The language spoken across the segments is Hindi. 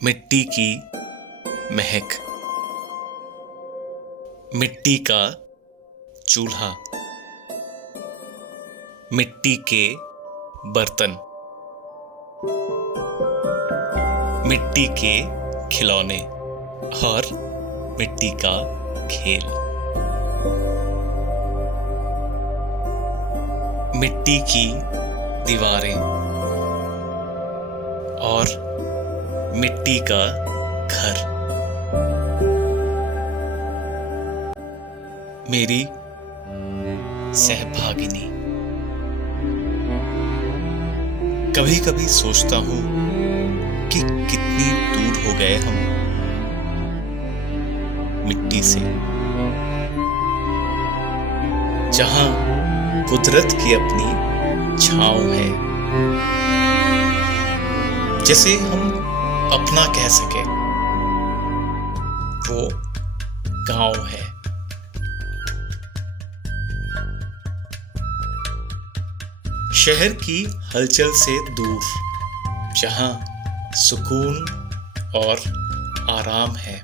मिट्टी की महक, मिट्टी का चूल्हा, मिट्टी के बर्तन, मिट्टी के खिलौने और मिट्टी का खेल। मिट्टी की दीवारें और मिट्टी का घर। मेरी सहभागिनी। कभी कभी सोचता हूं कि कितनी दूर हो गए हम मिट्टी से, जहां कुदरत की अपनी छांव है, जिसे हम अपना कह सके। वो गांव है। शहर की हलचल से दूर, जहां सुकून और आराम है।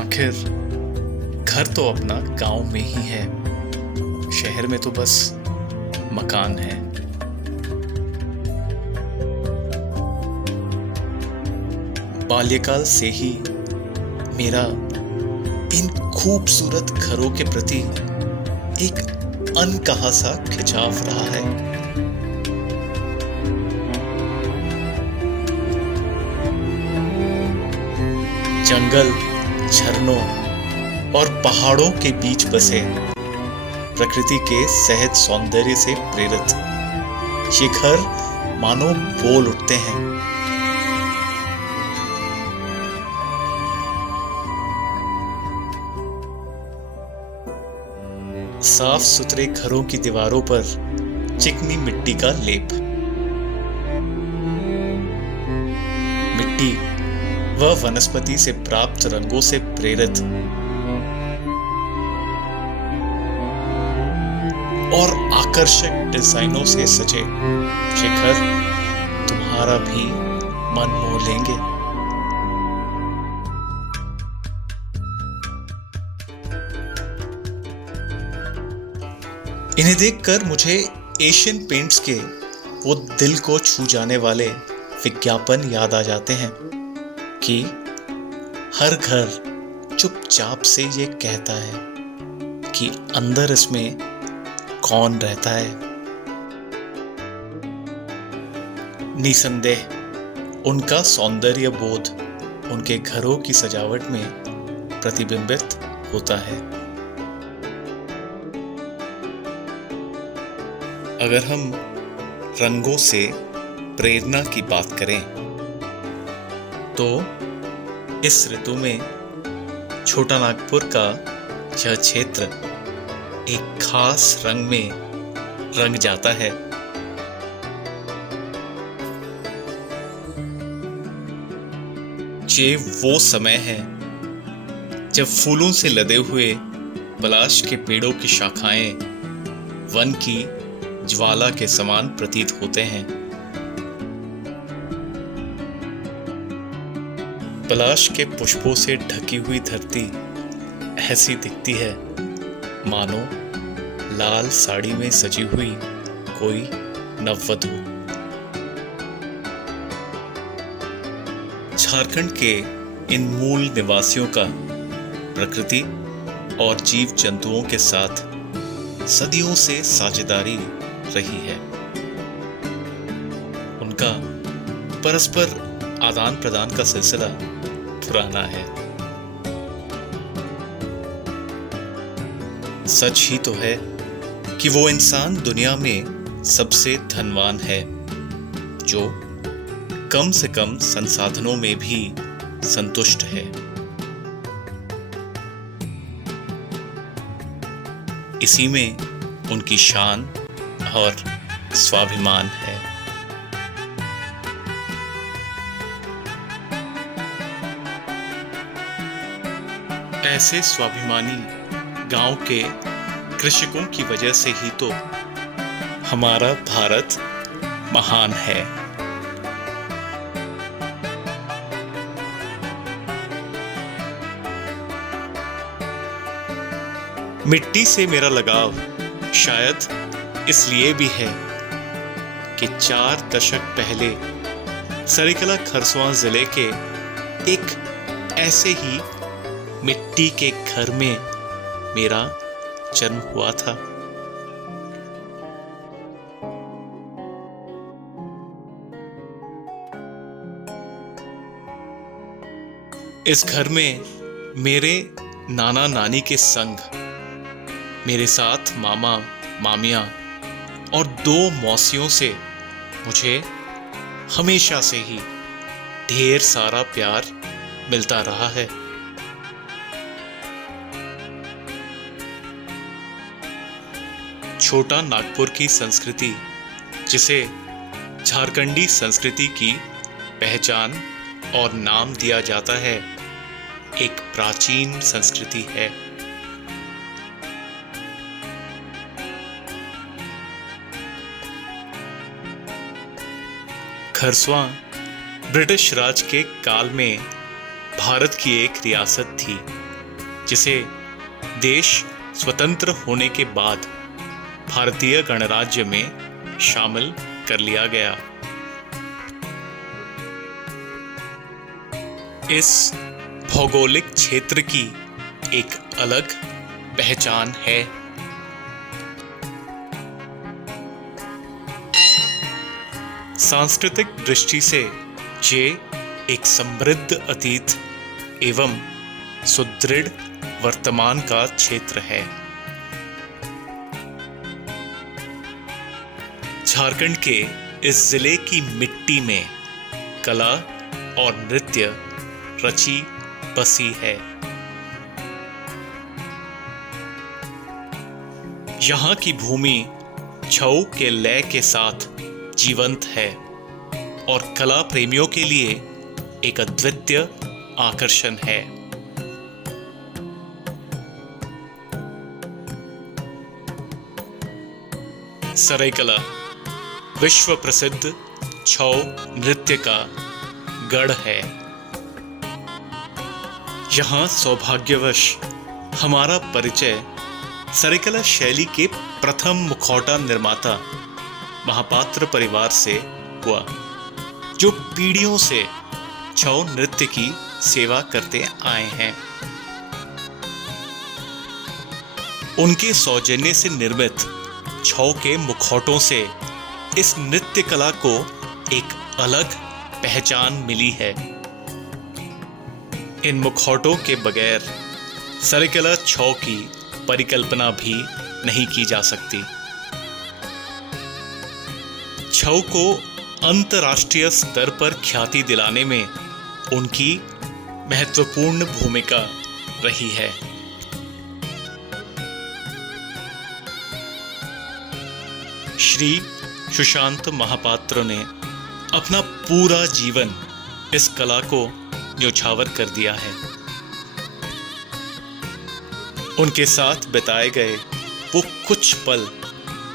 आखिर घर तो अपना गांव में ही है, शहर में तो बस मकान है। बाल्यकाल से ही मेरा इन खूबसूरत घरों के प्रति एक अनकहा सा खिंचाव रहा है। जंगल, झरनों और पहाड़ों के बीच बसे प्रकृति के सहज सौंदर्य से प्रेरित ये घर मानो बोल उठते हैं। साफ सुथरे घरों की दीवारों पर चिकनी मिट्टी का लेप। मिट्टी व वनस्पति से प्राप्त रंगों से प्रेरित और आकर्षक डिजाइनों से सजे ये घर तुम्हारा भी मन मोह लेंगे। इन्हें देखकर मुझे एशियन पेंट्स के वो दिल को छू जाने वाले विज्ञापन याद आ जाते हैं कि हर घर चुपचाप से ये कहता है कि अंदर इसमें कौन रहता है। निसंदेह उनका सौंदर्य बोध उनके घरों की सजावट में प्रतिबिंबित होता है। अगर हम रंगों से प्रेरणा की बात करें तो इस ऋतु में छोटा नागपुर का यह क्षेत्र एक खास रंग में रंग जाता है। ये वो समय है जब फूलों से लदे हुए पलाश के पेड़ों की शाखाएं वन की ज्वाला के समान प्रतीत होते हैं। पलाश के पुष्पों से ढकी हुई धरती ऐसी दिखती है मानो लाल साड़ी में सजी हुई कोई नववधू। झारखंड के इन मूल निवासियों का प्रकृति और जीव जंतुओं के साथ सदियों से साझेदारी रही है। उनका परस्पर आदान प्रदान का सिलसिला पुराना है। सच ही तो है कि वो इंसान दुनिया में सबसे धनवान है जो कम से कम संसाधनों में भी संतुष्ट है। इसी में उनकी शान और स्वाभिमान है। ऐसे स्वाभिमानी गांव के कृषकों की वजह से ही तो हमारा भारत महान है। मिट्टी से मेरा लगाव शायद इसलिए भी है कि 4 दशक पहले सरायकेला खरसवां जिले के एक ऐसे ही मिट्टी के घर में मेरा जन्म हुआ था। इस घर में मेरे नाना नानी के संग मेरे साथ मामा मामियाँ और 2 मौसियों से मुझे हमेशा से ही ढेर सारा प्यार मिलता रहा है। छोटा नागपुर की संस्कृति, जिसे झारखंडी संस्कृति की पहचान और नाम दिया जाता है, एक प्राचीन संस्कृति है। खरसवां ब्रिटिश राज के काल में भारत की एक रियासत थी, जिसे देश स्वतंत्र होने के बाद भारतीय गणराज्य में शामिल कर लिया गया। इस भौगोलिक क्षेत्र की एक अलग पहचान है। सांस्कृतिक दृष्टि से ये एक समृद्ध अतीत एवं सुदृढ़ वर्तमान का क्षेत्र है। झारखंड के इस जिले की मिट्टी में कला और नृत्य रची बसी है। यहाँ की भूमि छऊ के लय के साथ जीवंत है और कला प्रेमियों के लिए एक अद्वितीय आकर्षण है। सरायकेला विश्व प्रसिद्ध छऊ नृत्य का गढ़ है। यहाँ सौभाग्यवश हमारा परिचय सरायकेला शैली के प्रथम मुखौटा निर्माता महापात्र परिवार से हुआ, जो पीढ़ियों से छऊ नृत्य की सेवा करते आए हैं। उनके सौजन्य से निर्मित छऊ के मुखौटों से इस नृत्य कला को एक अलग पहचान मिली है। इन मुखौटों के बगैर सरायकेला छऊ की परिकल्पना भी नहीं की जा सकती। छऊ को अंतर्राष्ट्रीय स्तर पर ख्याति दिलाने में उनकी महत्वपूर्ण भूमिका रही है। श्री सुशांत महापात्र ने अपना पूरा जीवन इस कला को न्योछावर कर दिया है। उनके साथ बिताए गए वो कुछ पल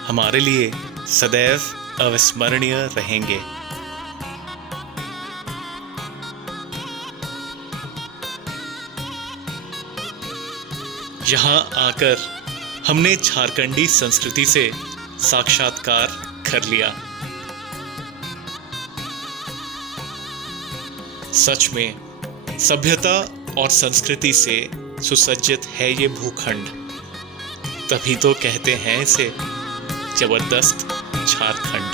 हमारे लिए सदैव अविस्मरणीय रहेंगे। यहाँ आकर हमने झारखंडी संस्कृति से साक्षात्कार कर लिया। सच में सभ्यता और संस्कृति से सुसज्जित है ये भूखंड, तभी तो कहते हैं इसे जबरदस्त झारखंड।